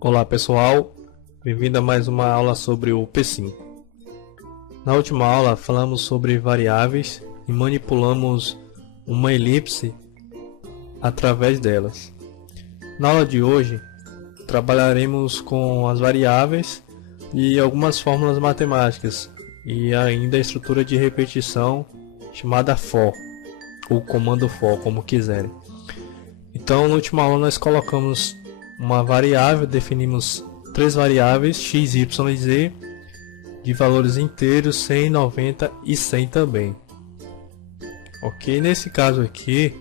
Olá pessoal, bem-vindo a mais uma aula sobre o P5. Na última aula falamos sobre variáveis e manipulamos uma elipse através delas. Na aula de hoje trabalharemos com as variáveis e algumas fórmulas matemáticas e ainda a estrutura de repetição chamada for, ou comando for, como quiserem. Então na última aula nós colocamos uma variável, definimos três variáveis x, y e z de valores inteiros, 100, 90 e 100 também. Ok, nesse caso aqui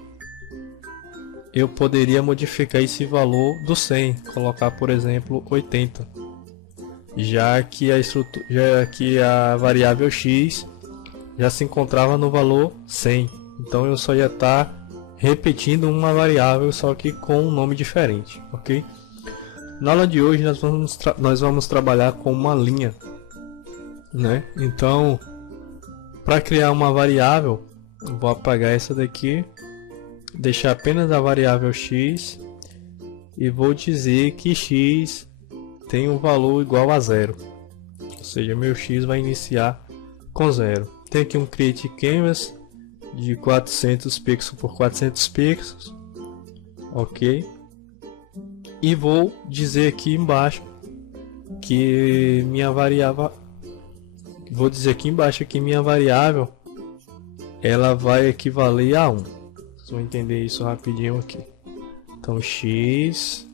eu poderia modificar esse valor do 100, colocar por exemplo 80, já que a variável x já se encontrava no valor 100, então eu só ia estar repetindo uma variável, só que com um nome diferente, ok? Na aula de hoje nós vamos trabalhar com uma linha, né? Então, para criar uma variável, eu vou apagar essa daqui, deixar apenas a variável x e vou dizer que x tem um valor igual a zero, ou seja, meu x vai iniciar com zero. Tem aqui um create canvas de 400 pixels por 400 pixels, ok? E vou dizer aqui embaixo que minha variável, ela vai equivaler a 1. Vocês vão entender isso rapidinho aqui. Então x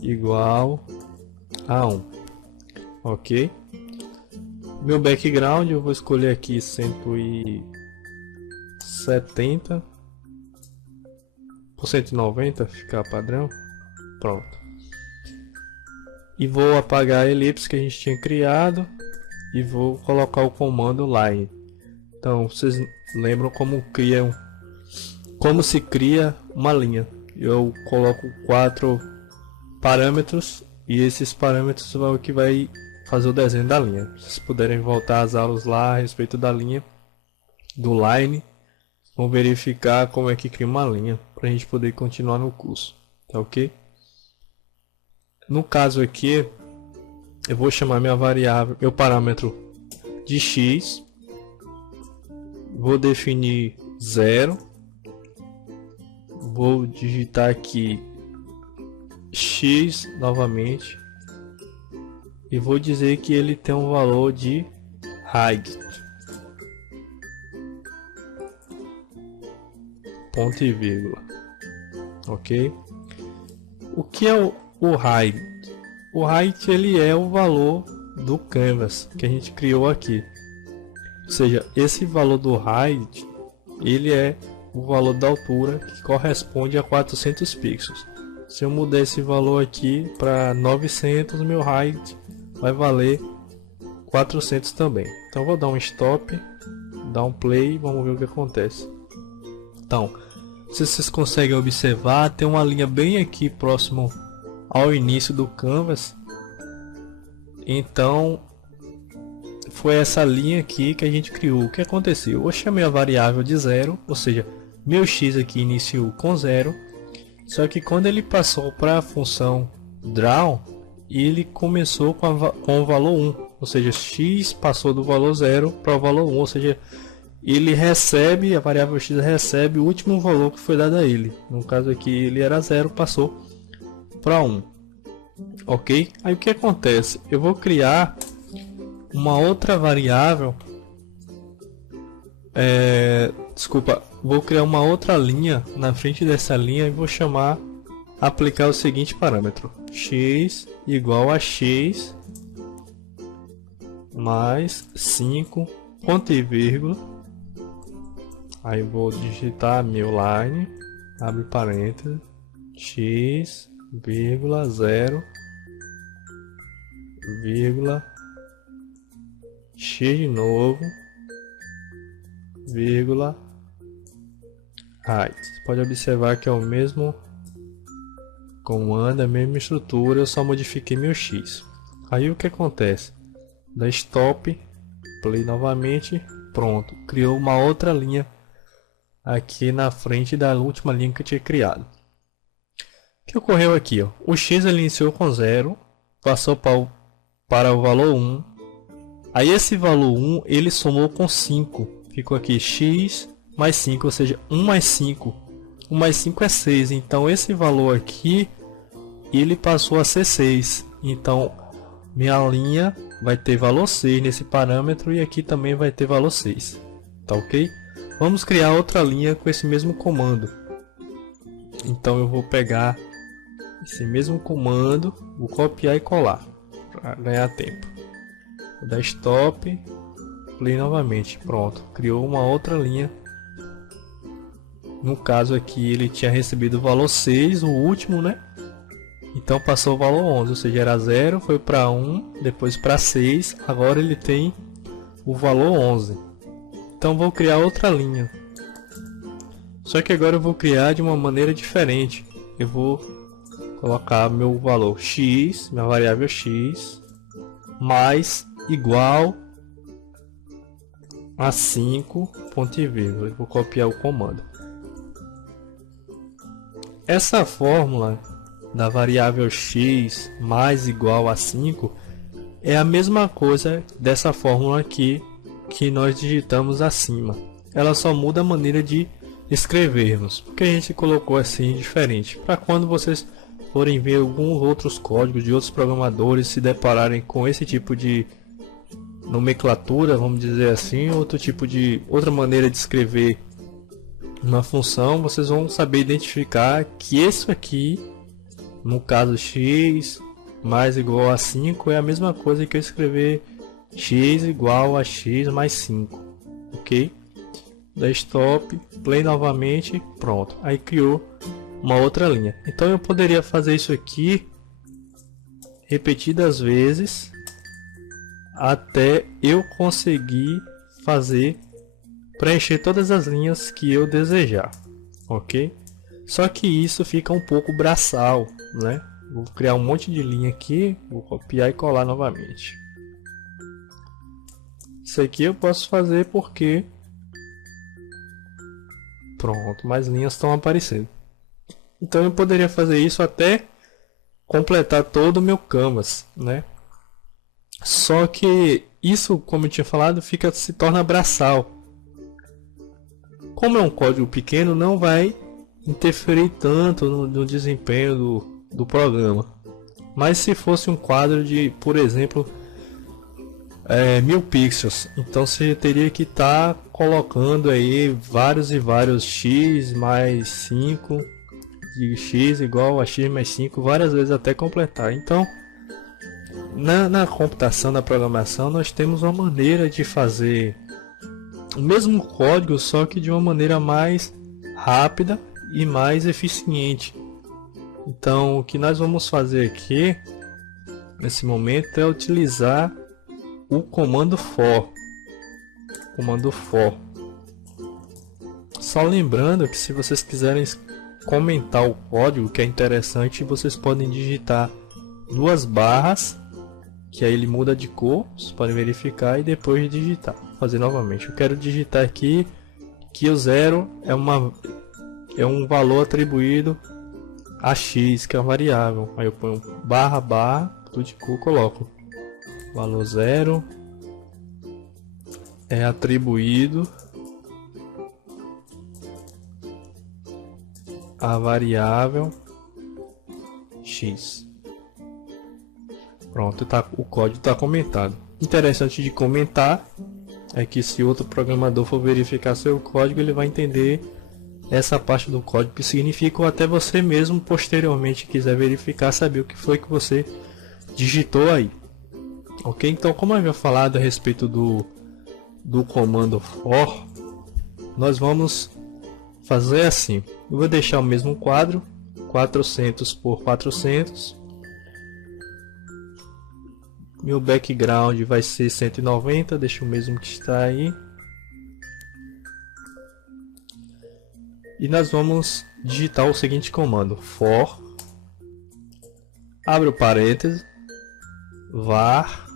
igual a 1, ok? Meu background eu vou escolher aqui 170 por 190, ficar padrão. Pronto. E vou apagar a elipse que a gente tinha criado e vou colocar o comando line. Então vocês lembram como se cria uma linha? Eu coloco 4 parâmetros e esses parâmetros são o que vai fazer o desenho da linha. Se vocês puderem voltar às aulas lá a respeito da linha, do line, vão verificar como é que cria uma linha para a gente poder continuar no curso, tá ok? No caso aqui, eu vou chamar minha variável, meu parâmetro de x, vou definir 0, vou digitar aqui x novamente e vou dizer que ele tem um valor de height, ponto e vírgula, ok? O que é o height? O height ele é o valor do canvas que a gente criou aqui, ou seja, esse valor do height ele é o valor da altura que corresponde a 400 pixels. Se eu mudar esse valor aqui para 900, meu height vai valer 400 também. Então vou dar um stop, dar um play, vamos ver o que acontece. Então, se vocês conseguem observar, tem uma linha bem aqui próximo ao início do canvas. Então foi essa linha aqui que a gente criou. O que aconteceu? Eu chamei a variável de 0, ou seja, meu x aqui iniciou com 0, só que quando ele passou para a função draw, ele começou com o valor 1, ou seja, x passou do valor 0 para o valor 1, ou seja, ele recebe, a variável x recebe o último valor que foi dado a ele. No caso aqui ele era 0, passou para 1, ok? Aí o que acontece? Eu vou criar uma outra variável, vou criar uma outra linha na frente dessa linha e vou aplicar o seguinte parâmetro: x igual a x mais 5, ponto e vírgula. Aí eu vou digitar meu line, abre parênteses, x, vírgula, 0, vírgula, x de novo, vírgula, height. Você pode observar que é o mesmo comando, a mesma estrutura, eu só modifiquei meu x. Aí o que acontece? Dá stop, play novamente, Pronto, criou uma outra linha aqui na frente da última linha que eu tinha criado. O que ocorreu aqui? Ó? O x ele iniciou com 0, passou para o valor 1. Aí esse valor 1 ele somou com 5. Ficou aqui x mais 5, ou seja, 1 mais 5. 1 mais 5 é 6. Então esse valor aqui ele passou a ser 6. Então minha linha vai ter valor 6 nesse parâmetro e aqui também vai ter valor 6. Tá ok? Vamos criar outra linha com esse mesmo comando. Então eu vou pegar esse mesmo comando, vou copiar e colar para ganhar tempo. Vou dar stop, play novamente. Pronto, criou uma outra linha. No caso aqui ele tinha recebido o valor 6, o último, né? Então passou o valor 11, ou seja, era 0, foi para 1, depois para 6, agora ele tem o valor 11. Então vou criar outra linha. Só que agora eu vou criar de uma maneira diferente. Eu vou colocar meu valor x, minha variável x, mais igual a 5, ponto e vírgula. Eu vou copiar o comando. Essa fórmula da variável x mais igual a 5 é a mesma coisa dessa fórmula aqui que nós digitamos acima. Ela só muda a maneira de escrevermos, porque a gente colocou assim diferente, para quando vocês forem ver alguns outros códigos de outros programadores se depararem com esse tipo de nomenclatura, vamos dizer assim, outra maneira de escrever uma função, vocês vão saber identificar que isso aqui, no caso x mais igual a 5, é a mesma coisa que eu escrever x igual a x mais 5, ok? Dá stop, play novamente, pronto, aí criou uma outra linha. Então eu poderia fazer isso aqui repetidas vezes até eu conseguir preencher todas as linhas que eu desejar, ok? Só que isso fica um pouco braçal, né? Vou criar um monte de linha aqui, vou copiar e colar novamente. Isso aqui eu posso fazer porque pronto, mais linhas estão aparecendo. Então eu poderia fazer isso até completar todo o meu canvas, né? Só que isso, como eu tinha falado, se torna braçal. Como é um código pequeno, não vai interferir tanto no desempenho do programa. Mas se fosse um quadro de, por exemplo, 1000 pixels, então você teria que estar colocando aí vários e vários x mais 5 de x igual a x mais 5 várias vezes até completar. Então na computação, na programação, nós temos uma maneira de fazer o mesmo código, só que de uma maneira mais rápida e mais eficiente. Então o que nós vamos fazer aqui nesse momento é utilizar o comando for. Só lembrando que se vocês quiserem comentar o código, que é interessante, vocês podem digitar 2 barras, que aí ele muda de cor, vocês podem verificar e depois digitar. Vou fazer novamente. Eu quero digitar aqui que o 0 é um valor atribuído a x, que é uma variável. Aí eu ponho barra, tudo de cor, coloco valor 0 é atribuído a variável x. Pronto, o código está comentado. Interessante de comentar é que se outro programador for verificar seu código, ele vai entender essa parte do código que significa, ou até você mesmo posteriormente quiser verificar, saber o que foi que você digitou aí. Ok? Então, como eu havia falado a respeito do comando for, nós vamos fazer assim. Eu vou deixar o mesmo quadro, 400 por 400. Meu background vai ser 190, deixa o mesmo que está aí. E nós vamos digitar o seguinte comando: for, abre o parênteses, var,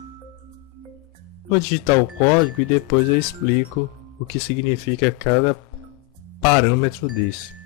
Vou digitar o código e depois eu explico o que significa cada parâmetro desse.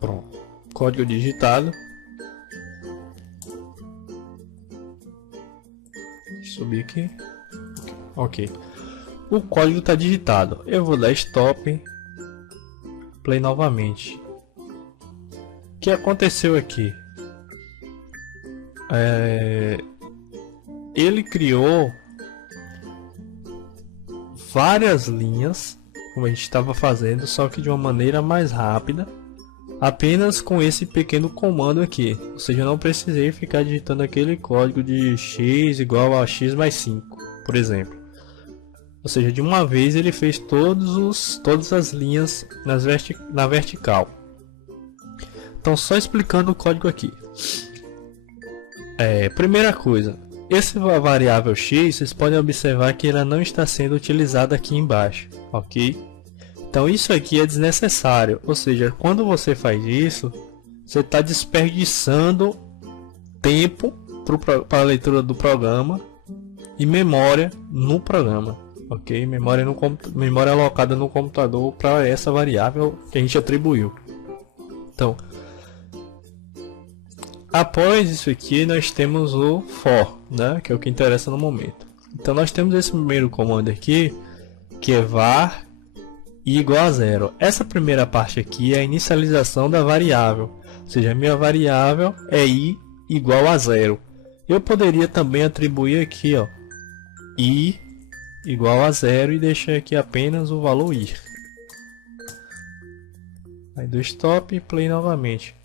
Pronto, código digitado. Deixa eu subir aqui. Ok, o código está digitado. Eu vou dar stop, play novamente. O que aconteceu aqui? Ele criou várias linhas, como a gente estava fazendo, só que de uma maneira mais rápida, apenas com esse pequeno comando aqui. Ou seja, eu não precisei ficar digitando aquele código de x igual a x mais 5, por exemplo. Ou seja, de uma vez ele fez todas as linhas na vertical. Então, só explicando o código aqui. Primeira coisa, esse variável x, vocês podem observar que ela não está sendo utilizada aqui embaixo, ok? Então isso aqui é desnecessário, ou seja, quando você faz isso, você está desperdiçando tempo para a leitura do programa e memória no programa, ok? Memória alocada no computador para essa variável que a gente atribuiu. Então, após isso aqui, nós temos o for, né? Que é o que interessa no momento. Então nós temos esse primeiro comando aqui, que é var i igual a 0. Essa primeira parte aqui é a inicialização da variável, ou seja, a minha variável é i igual a 0. Eu poderia também atribuir aqui, ó, i igual a 0 e deixar aqui apenas o valor i. Aí do stop e play novamente.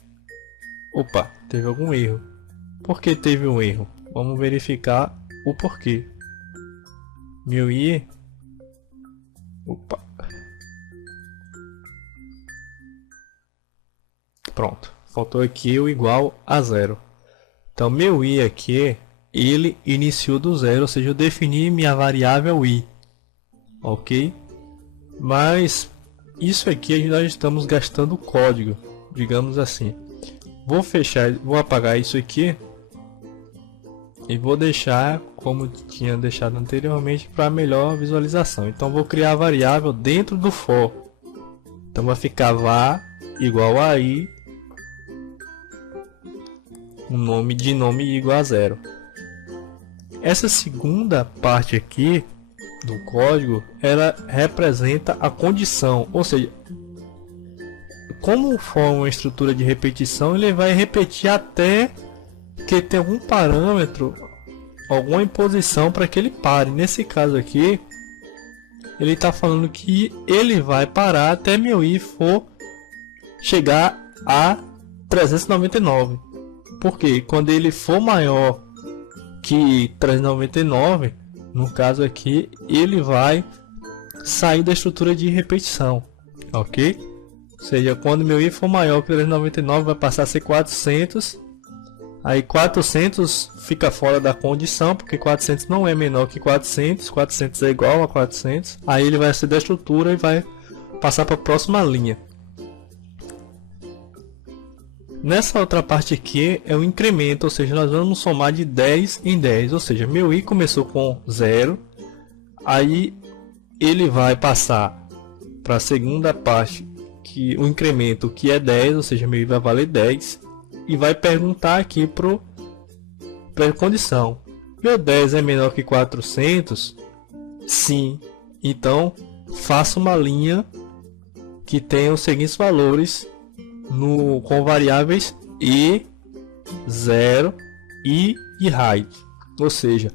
Opa, teve algum erro. Por que teve um erro? Vamos verificar o porquê. Meu i. Opa. Pronto. Faltou aqui o igual a 0. Então meu i aqui, ele iniciou do zero, ou seja, eu defini minha variável i. Ok? Mas isso aqui nós estamos gastando código, digamos assim. Vou apagar isso aqui e vou deixar como tinha deixado anteriormente para melhor visualização. Então vou criar a variável dentro do for. Então vai ficar var igual a i, um nome igual a 0. Essa segunda parte aqui do código, ela representa a condição, ou seja, como for uma estrutura de repetição, ele vai repetir até que tenha algum parâmetro, alguma imposição para que ele pare. Nesse caso aqui, ele está falando que ele vai parar até meu i for chegar a 399. Porque quando ele for maior que 399, no caso aqui, ele vai sair da estrutura de repetição, ok? Ou seja, quando meu i for maior que 399, vai passar a ser 400. Aí 400 fica fora da condição, porque 400 não é menor que 400. 400 é igual a 400. Aí ele vai sair da estrutura e vai passar para a próxima linha. Nessa outra parte aqui é o incremento, ou seja, nós vamos somar de 10 em 10. Ou seja, meu i começou com 0. Aí ele vai passar para a segunda parte, que o incremento que é 10, ou seja, meu i vai valer 10, e vai perguntar aqui para a condição: meu 10 é menor que 400? Sim. Então faça uma linha que tenha os seguintes valores com variáveis e 0 e height, ou seja,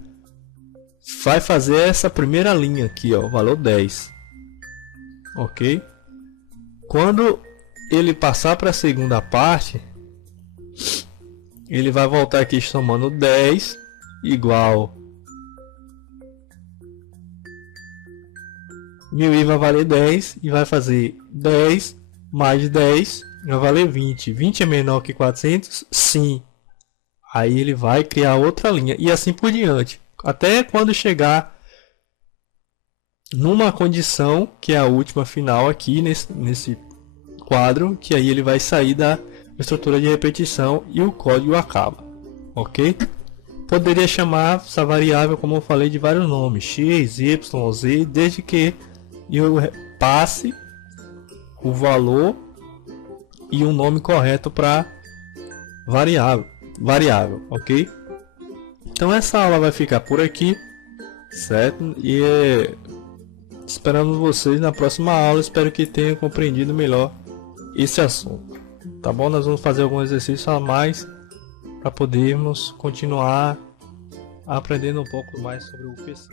vai fazer essa primeira linha aqui, ó, valor 10, ok? Quando ele passar para a segunda parte, ele vai voltar aqui somando 10 igual 1000i vai valer 10 e vai fazer 10 mais 10 vai valer 20. 20 é menor que 400? Sim. Aí ele vai criar outra linha e assim por diante. Até quando chegar numa condição que é a última final aqui nesse quadro, que aí ele vai sair da estrutura de repetição e o código acaba. Ok? Poderia chamar essa variável, como eu falei, de vários nomes. X, Y, Z, desde que eu passe o valor e um nome correto para variável, ok? Então essa aula vai ficar por aqui, certo? E esperamos vocês na próxima aula. Espero que tenham compreendido melhor esse assunto, tá bom? Nós vamos fazer algum exercício a mais para podermos continuar aprendendo um pouco mais sobre o PC.